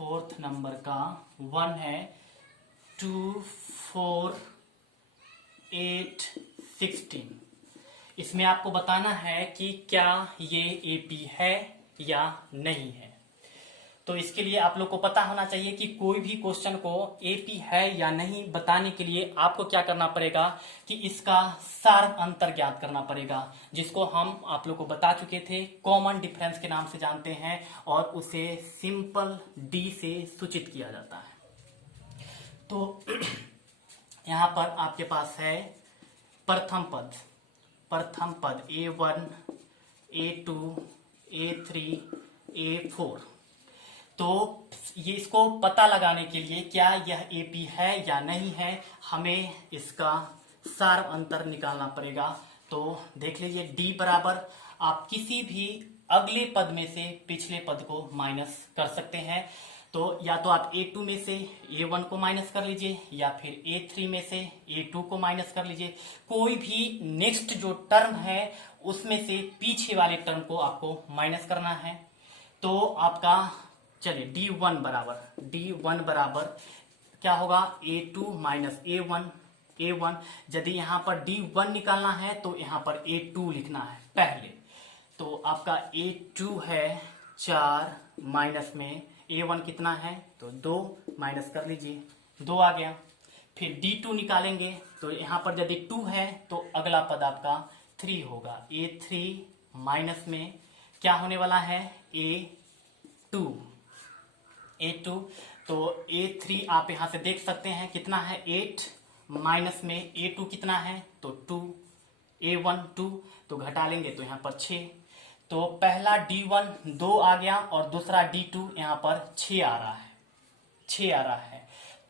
Fourth number का 1 है 2, 4, 8, 16। इसमें आपको बताना है कि क्या ये एपी है या नहीं है। तो इसके लिए आप लोग को पता होना चाहिए कि कोई भी क्वेश्चन को एपी है या नहीं बताने के लिए आपको क्या करना पड़ेगा कि इसका सार अंतर ज्ञात करना पड़ेगा, जिसको हम आप लोग को बता चुके थे, कॉमन डिफरेंस के नाम से जानते हैं और उसे सिंपल डी से सूचित किया जाता है। तो यहां पर आपके पास है प्रथम पद A1, A2, A3, A4। तो ये इसको पता लगाने के लिए क्या यह एपी है या नहीं है, हमें इसका सार अंतर निकालना पड़ेगा। तो देख लीजिए डी बराबर आप किसी भी अगले पद में से पिछले पद को माइनस कर सकते हैं। तो या तो आप A2 में से A1 को माइनस कर लीजिए या फिर A3 में से A2 को माइनस कर लीजिए। कोई भी नेक्स्ट जो टर्म है उसमें से पीछे वाले टर्म को आपको माइनस करना है। तो आपका चलिए D1 बराबर क्या होगा A2 माइनस A1। यदि यहां पर D1 निकालना है तो यहां पर A2 लिखना है पहले। तो आपका A2 है 4 माइनस में A1 कितना है तो 2 माइनस कर लीजिए 2 आ गया। फिर D2 निकालेंगे तो यहां पर यदि 2 है तो अगला पद आपका 3 होगा। A3 माइनस में क्या होने वाला है A2। तो A3 आप यहां से देख सकते हैं कितना है 8 माइनस में A2 कितना है तो 2, A1 2 तो घटा लेंगे तो यहां पर 6। तो पहला D1 2 आ गया और दूसरा D2 यहां पर 6 आ रहा है।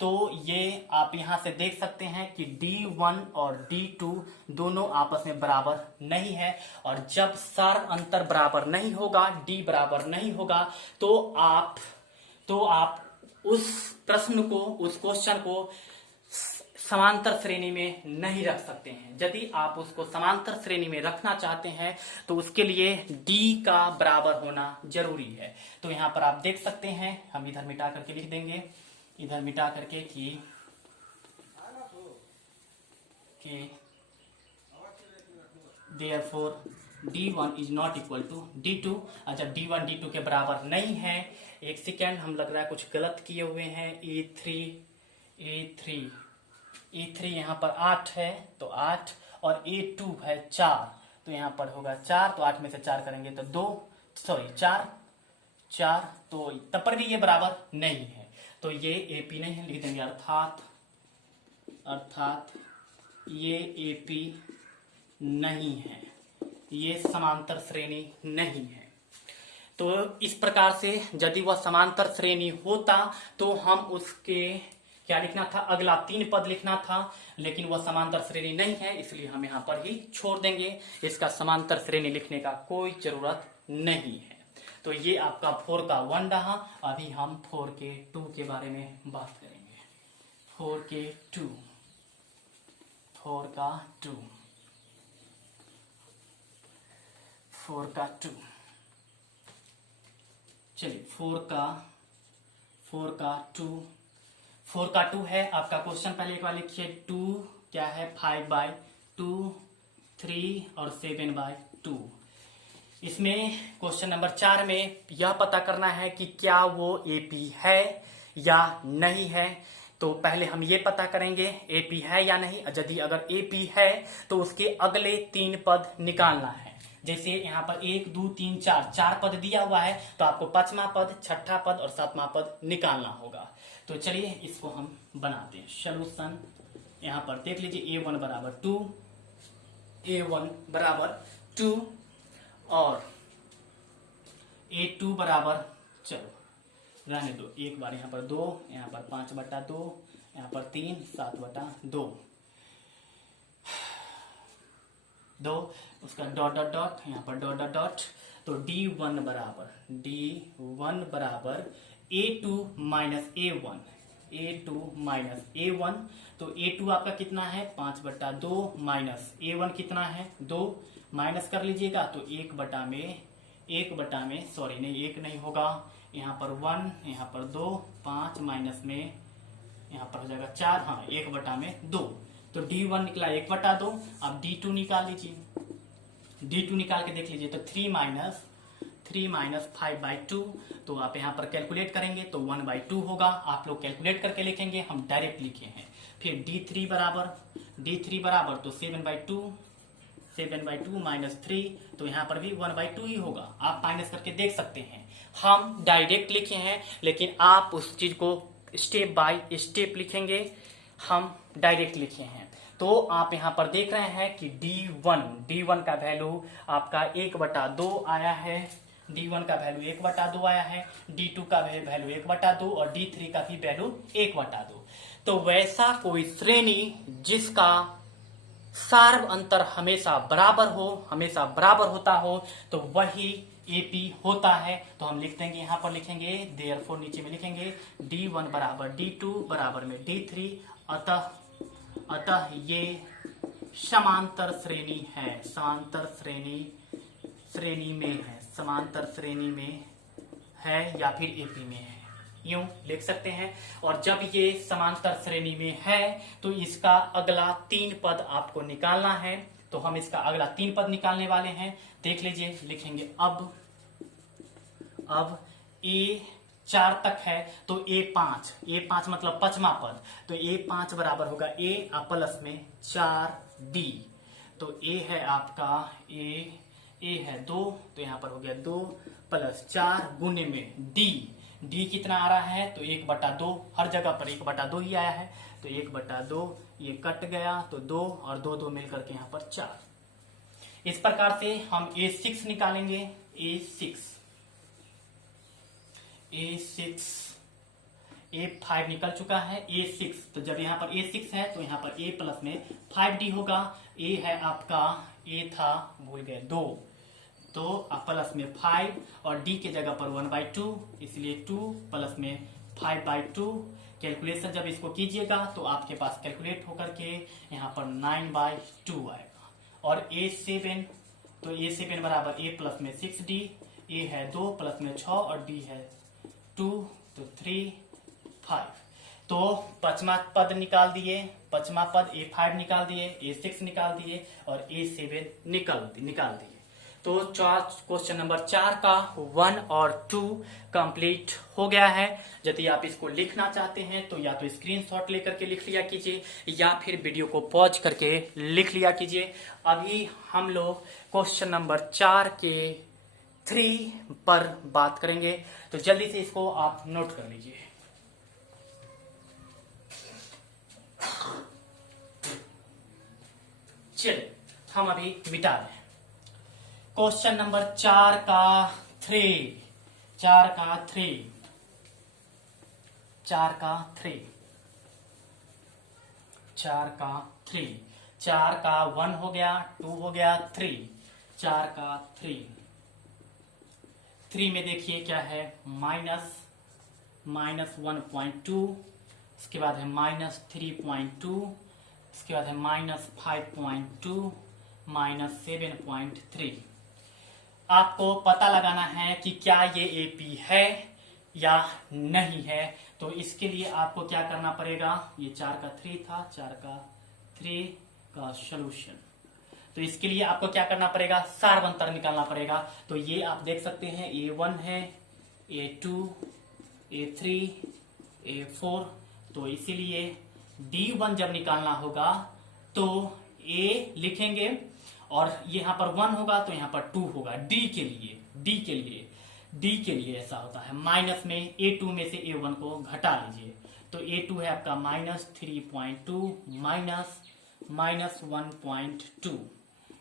तो ये आप यहां से देख सकते हैं कि D1 और D2 दोनों आपस में बराबर नहीं है, और जब सार अंतर बराबर नहीं होगा, D बराबर नहीं होगा, तो आप उस प्रश्न को, उस क्वेश्चन को समांतर श्रेणी में नहीं रख सकते हैं। यदि आप उसको समांतर श्रेणी में रखना चाहते हैं तो उसके लिए D का बराबर होना जरूरी है। तो यहां पर आप देख सकते हैं, हम इधर मिटा करके लिख देंगे, इधर मिटा करके कि therefore D1 is not equal to D2। जब D1 D2 के बराबर नहीं है, एक सेकेंड, हम लग रहा है कुछ गलत किए हुए हैं। A3 यहाँ पर 8 है तो 8 और A2 है 4 तो यहाँ पर होगा 4। तो 8 में से 4 करेंगे तो 4, तो तब पर भी ये बराबर नहीं है, तो ये एपी नहीं है, लिख देंगे अर्थात ये एपी नहीं है, ये समांतर श्रेणी नहीं है। तो इस प्रकार से यदि वह समांतर श्रेणी होता तो हम उसके क्या लिखना था, अगला 3 पद लिखना था, लेकिन वह समांतर श्रेणी नहीं है, इसलिए हम यहां पर ही छोड़ देंगे। इसका समांतर श्रेणी लिखने का कोई जरूरत नहीं है। तो ये आपका 4 का 1 रहा। अभी हम 4 के 2 के बारे में बात करेंगे। 4 के 2 4 का 2 चलिए 4 का 2 है आपका क्वेश्चन। पहले एक बार लिखिए 2 क्या है 5/2, 3 और 7/2। इसमें क्वेश्चन नंबर 4 में यह पता करना है कि क्या वो एपी है या नहीं है। तो पहले हम ये पता करेंगे एपी है या नहीं। यदि अगर एपी है तो उसके अगले 3 पद निकालना है। जैसे यहाँ पर 1 2 3 4 पद दिया हुआ है, तो आपको 5वां पद, 6ठा पद और 7वां पद निकालना होगा। तो चलिए इसको हम बनाते हैं सॉल्यूशन। यहाँ पर देख लीजिए A1 बराबर 2 और A2 बराबर, चलो रहने दो, एक बार यहाँ पर 2, यहाँ पर 5/2, यहाँ पर 3 7/2, उसका डॉट डॉट डॉट, यहाँ पर डॉट डॉट डॉट। तो D1 बराबर A2 माइनस A1। तो A2 आपका कितना है 5/2 माइनस A1 कितना है 2, माइनस कर लीजिएगा तो 1 बटा में सॉरी नहीं 1 नहीं होगा, यहाँ पर 1, यहाँ पर 2, 5 माइनस में यहाँ पर हो जाएगा 4, हाँ 1/2। तो D1 निकला 1/2। अब D2 निकाल लीजिए, D2 निकाल के देख लीजिए। तो 3 माइनस 5/2, तो आप यहाँ पर कैलकुलेट करेंगे तो 1/2 होगा। आप लोग कैलकुलेट करके लिखेंगे, हम डायरेक्ट लिखे हैं। फिर D3 बराबर तो 7/2 माइनस 3, तो यहाँ पर भी 1/2 ही होगा। आप माइनस करके देख सकते हैं। हम डायरेक्ट लिखे हैं, लेकिन आप उस चीज को स्टेप बाय स्टेप लिखेंगे। हम डायरेक्ट लिखे हैं। तो आप यहाँ पर देख रहे हैं कि D1 का वैल्यू आपका 1/2 आया है। D1 का वैल्यू 1/2 आया है, D2 का वैल्यू 1/2 और D3 का भी वैल्यू 1/2। तो वैसा कोई श्रेणी जिसका सार्व अंतर हमेशा बराबर होता हो, तो वही एपी होता है। तो हम लिख देंगे, यहाँ पर लिखेंगे देयरफॉर, नीचे में लिखेंगे D1 बराबर D2 बराबर में D3, अतः ये समांतर श्रेणी है, समांतर श्रेणी में है या फिर एपी में है, यूं लिख सकते हैं। और जब ये समांतर श्रेणी में है तो इसका अगला 3 पद आपको निकालना है। तो हम इसका अगला 3 पद निकालने वाले हैं। देख लीजिए, लिखेंगे अब A4 तक है तो A5 मतलब 5वां पद। तो A5 बराबर होगा A प्लस में 4D। तो A है आपका A है 2, तो यहाँ पर हो गया 2 + 4 गुने में D कितना आ रहा है, तो 1/2, हर जगह पर 1/2 ही आया है। तो 1/2 ये कट गया, तो 2 और 2 मिलकर के यहाँ पर 4। इस प्रकार से हम A6 निकालेंगे। A5 निकल चुका है, A6। तो जब यहाँ पर A6 है तो यहाँ पर A प्लस में 5D होगा। A है आपका, A था भूल गए 2, तो प्लस में 5 और D के जगह पर 1/2, इसलिए 2 प्लस में 5/2। कैलकुलेशन जब इसको कीजिएगा तो आपके पास कैलकुलेट होकर के यहाँ पर 9/2 आएगा। और A7, तो A7 बराबर A प्लस में 6D। A है 2 प्लस में 6 और D है 2, तो 3, 5। तो 5वां पद निकाल दिए, 5वां पद A5 निकाल दिए, A6 निकाल दिए और A7 निकाल दिए। तो क्वेश्चन नंबर 4 का 1 और 2 कंप्लीट हो गया है। यदि आप इसको लिखना चाहते हैं तो या तो स्क्रीनशॉट लेकर के लिख लिया कीजिए या फिर वीडियो को पॉज करके लिख लिया कीजिए। अभी हम लोग क्वेश्चन नंबर 4 के 3 पर बात करेंगे, तो जल्दी से इसको आप नोट कर लीजिए। चलिए हम अभी मिटा रहे हैं। क्वेश्चन नंबर 4 का 3, 4 का 1 हो गया, 2 हो गया, 3। 4 का 3 में देखिए क्या है, माइनस 1.2, इसके बाद है -3.2, इसके बाद है -5.2, -7.3। आपको पता लगाना है कि क्या ये एपी है या नहीं है। तो इसके लिए आपको क्या करना पड़ेगा, ये 4 का 3 था, 4 का 3 का सॉल्यूशन। तो इसके लिए आपको क्या करना पड़ेगा, सार्वंतर निकालना पड़ेगा। तो ये आप देख सकते हैं A1 है, A2, A3, A4। तो इसीलिए D1 जब निकालना होगा तो A लिखेंगे और यहाँ पर 1 होगा तो यहाँ पर 2 होगा। D के लिए ऐसा होता है। माइनस में A2 में से A1 को घटा लीजिए। तो A2 है आपका -3.2 माइनस 1.2।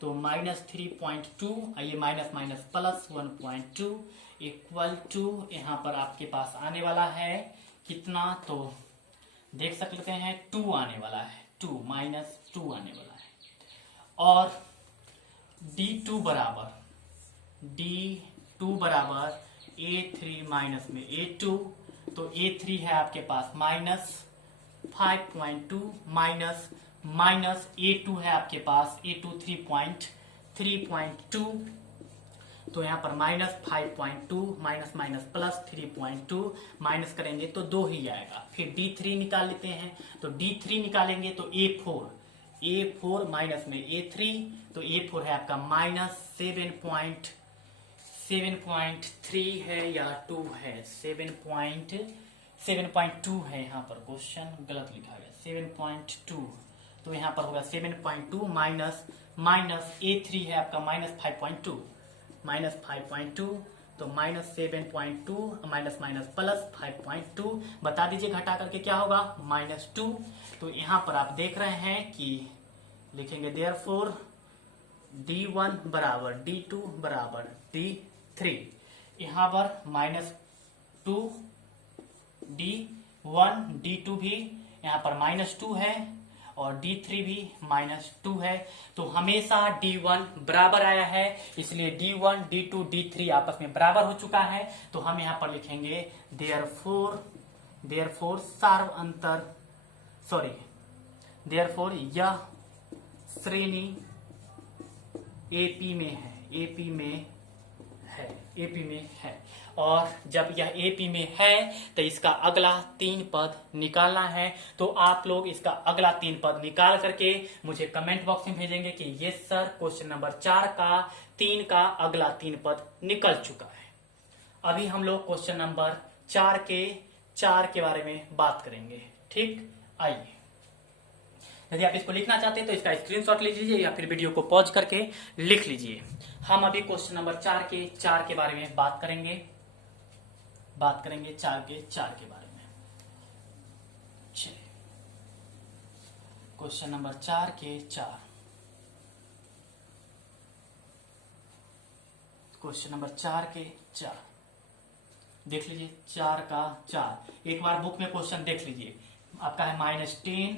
तो -3.2, ये माइनस प्लस 1.2 इक्वल टू, यहाँ पर आपके पास आने वाला है कितना, तो देख सकते हैं 2 आने वाला है, -2 आने वाला है। और D2 बराबर A3 माइनस में A2। तो A3 है आपके पास -5.2 माइनस A2 है आपके पास A2 3.2 तो यहाँ पर -5.2 माइनस माइनस प्लस 3.2 माइनस करेंगे तो 2 ही आएगा। फिर D3 निकाल लेते हैं, तो D3 निकालेंगे तो A4 माइनस में A3, तो A4 है आपका -7.3 है या 2 है, 7.2 है। यहाँ पर क्वेश्चन गलत लिखा गया, 7.2, तो यहाँ पर होगा 7.2 माइनस A3 है आपका -5.2, तो -7.2 माइनस माइनस प्लस 5.2, बता दीजिए घटा करके क्या होगा, -2। तो यहाँ पर आप देख रहे हैं कि लिखेंगे देयरफॉर D1 बराबर D2 बराबर D3, यहाँ पर -2 D1 D2 भी यहाँ पर -2 है और D3 भी -2 है। तो हमेशा D1 बराबर आया है, इसलिए D1 D2 D3 आपस में बराबर हो चुका है। तो हम यहाँ पर लिखेंगे देयरफॉर देयरफॉर यह श्रेणी AP में है। और जब यह AP में है तो इसका अगला 3 पद निकालना है। तो आप लोग इसका अगला 3 पद निकाल करके मुझे कमेंट बॉक्स में भेजेंगे कि ये सर क्वेश्चन नंबर 4 का 3 का अगला 3 पद निकल चुका है। अभी हम लोग क्वेश्चन नंबर 4 के बारे में बात करेंगे। ठीक, आइए, यदि आप इसको लिखना चाहते हैं तो इसका स्क्रीनशॉट ले लीजिए या फिर वीडियो को पॉज करके लिख लीजिए। हम अभी क्वेश्चन नंबर 4 के बारे में बात करेंगे 4 के बारे में। चलिए, क्वेश्चन नंबर 4 क्वेश्चन नंबर 4 देख लीजिए, 4 का 4। एक बार बुक में क्वेश्चन देख लीजिए, आपका है -10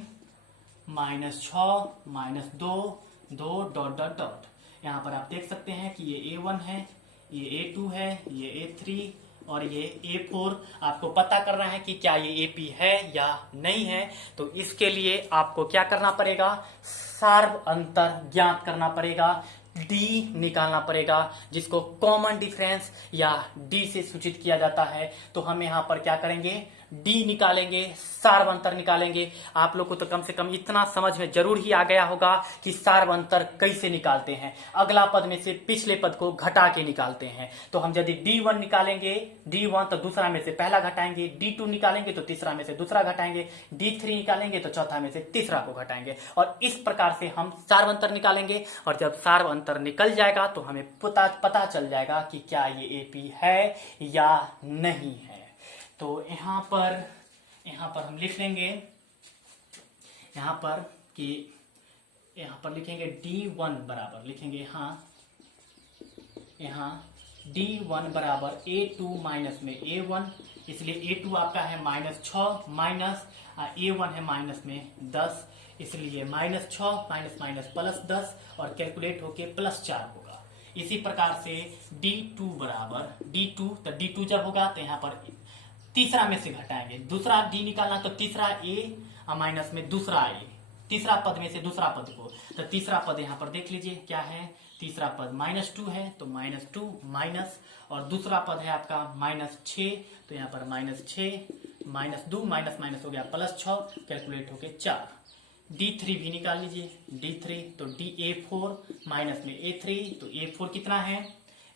-6 -2 डॉट। यहाँ पर आप देख सकते हैं कि ये A1 है, ये A2 है, ये A3 और ये A4। आपको पता करना है कि क्या ये AP है या नहीं है। तो इसके लिए आपको क्या करना पड़ेगा, सार्व अंतर ज्ञात करना पड़ेगा, D निकालना पड़ेगा, जिसको कॉमन डिफरेंस या D से सूचित किया जाता है। तो हम यहाँ पर क्या करेंगे, D निकालेंगे, सार्व अंतर निकालेंगे। आप लोग को तो कम से कम इतना समझ में जरूर ही आ गया होगा कि सार्व अंतर कैसे निकालते हैं। अगला पद में से पिछले पद को घटा के निकालते हैं। तो हम यदि D1 निकालेंगे, D1 तो दूसरा में से पहला घटाएंगे, D2 निकालेंगे तो तीसरा में से दूसरा घटाएंगे, D3 निकालेंगे तो चौथा में से तीसरा को घटाएंगे। और इस प्रकार से हम सार्व अंतर निकालेंगे। और जब सार्व अंतर निकल जाएगा तो हमें पता चल जाएगा कि क्या ये AP है या नहीं है। तो यहाँ पर हम लिख लेंगे, यहाँ पर लिखेंगे D1 बराबर, लिखेंगे यहाँ D1 बराबर A2 माइनस में A1, इसलिए A2 आपका है -6 माइनस A1 है माइनस में 10, इसलिए -6 माइनस माइनस प्लस 10 और कैलकुलेट होके +4 होगा। इसी प्रकार से D2 बराबर D2, तो D2 जब होगा तो यहाँ पर तीसरा में से घटाएंगे, दूसरा D निकालना तो तीसरा A माइनस में दूसरा A, तीसरा पद में से दूसरा पद को। तो तीसरा पद यहाँ पर देख लीजिए क्या है, तीसरा पद -2 है तो -2 माइनस, और दूसरा पद है आपका -6, तो यहाँ पर -6 -2 माइनस माइनस हो गया +6, कैलकुलेट होके 4। D3 भी निकाल लीजिए, D3 तो A4 माइनस में A3, तो A4 कितना है,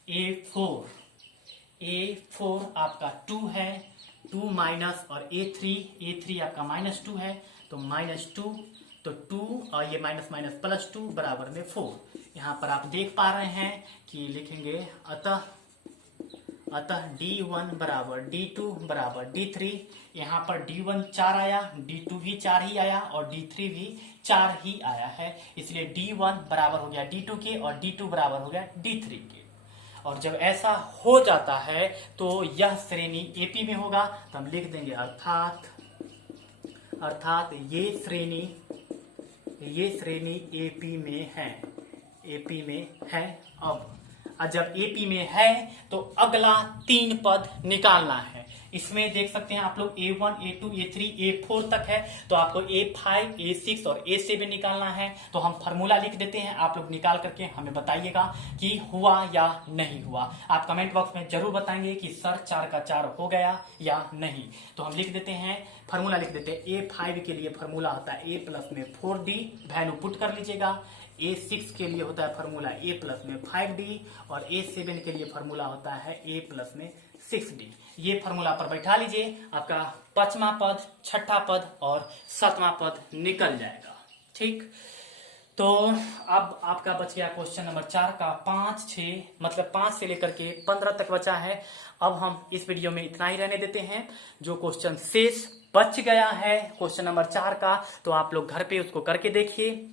A4 आपका 2 है, 2 माइनस और A3 आपका -2 है तो -2, तो 2 और ये माइनस माइनस +2 बराबर में 4। यहाँ पर आप देख पा रहे हैं कि लिखेंगे अतः D1 बराबर D2 बराबर D3। यहाँ पर D1 4 आया, D2 भी 4 ही आया और D3 भी 4 ही आया है, इसलिए D1 बराबर हो गया D2 के और D2 बराबर हो गया D3 के। और जब ऐसा हो जाता है तो यह श्रेणी AP में होगा, तो हम लिख देंगे अर्थात ये श्रेणी AP में है। अब जब AP में है तो अगला 3 पद निकालना है। इसमें देख सकते हैं आप लोग A1, A2, A3, A4 तक है, तो आपको A5, A6 और A7 निकालना है। तो हम फार्मूला लिख देते हैं, आप लोग निकाल करके हमें बताइएगा कि हुआ या नहीं हुआ। आप कमेंट बॉक्स में जरूर बताएंगे कि सर 4 का 4 हो गया या नहीं। तो हम लिख देते हैं, फार्मूला लिख देते हैं। A5 के लिए फार्मूला होता है A प्लस में 4D, वैल्यू पुट कर लीजिएगा। A6 के लिए होता है फार्मूला A प्लस में 5D और A7 के लिए फार्मूला होता है A प्लस में 6D। ये फार्मूला पर बैठा लीजिए, आपका 5वां पद, 6ठा पद और 7वां पद निकल जाएगा। ठीक, तो अब आपका बच गया क्वेश्चन नंबर 4 का 5, 6 मतलब 5 से लेकर के 15 तक बचा है। अब हम इस वीडियो में इतना ही रहने देते हैं। जो क्वेश्चन शेष बच गया है क्वेश्चन नंबर 4 का, तो आप लोग घर पे उसको करके देखिए,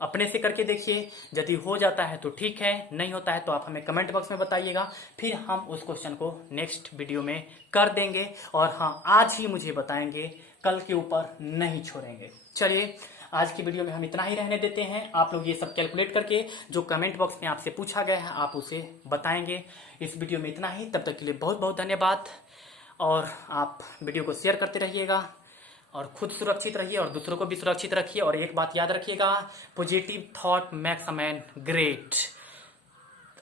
अपने से करके देखिए। यदि हो जाता है तो ठीक है, नहीं होता है तो आप हमें कमेंट बॉक्स में बताइएगा, फिर हम उस क्वेश्चन को नेक्स्ट वीडियो में कर देंगे। और हाँ, आज ही मुझे बताएंगे, कल के ऊपर नहीं छोड़ेंगे। चलिए, आज की वीडियो में हम इतना ही रहने देते हैं। आप लोग ये सब कैलकुलेट करके जो कमेंट बॉक्स में आपसे पूछा गया है आप उसे बताएंगे। इस वीडियो में इतना ही, तब तक के लिए बहुत बहुत धन्यवाद। और आप वीडियो को शेयर करते रहिएगा और खुद सुरक्षित रहिए और दूसरों को भी सुरक्षित रखिए। और एक बात याद रखिएगा, positive thought makes a man great.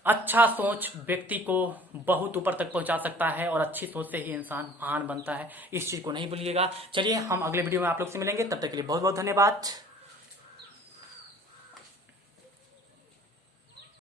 अच्छा सोच व्यक्ति को बहुत ऊपर तक पहुंचा सकता है और अच्छी सोच से ही इंसान महान बनता है। इस चीज को नहीं भूलिएगा। चलिए, हम अगले वीडियो में आप लोग से मिलेंगे, तब तक के लिए बहुत बहुत धन्यवाद।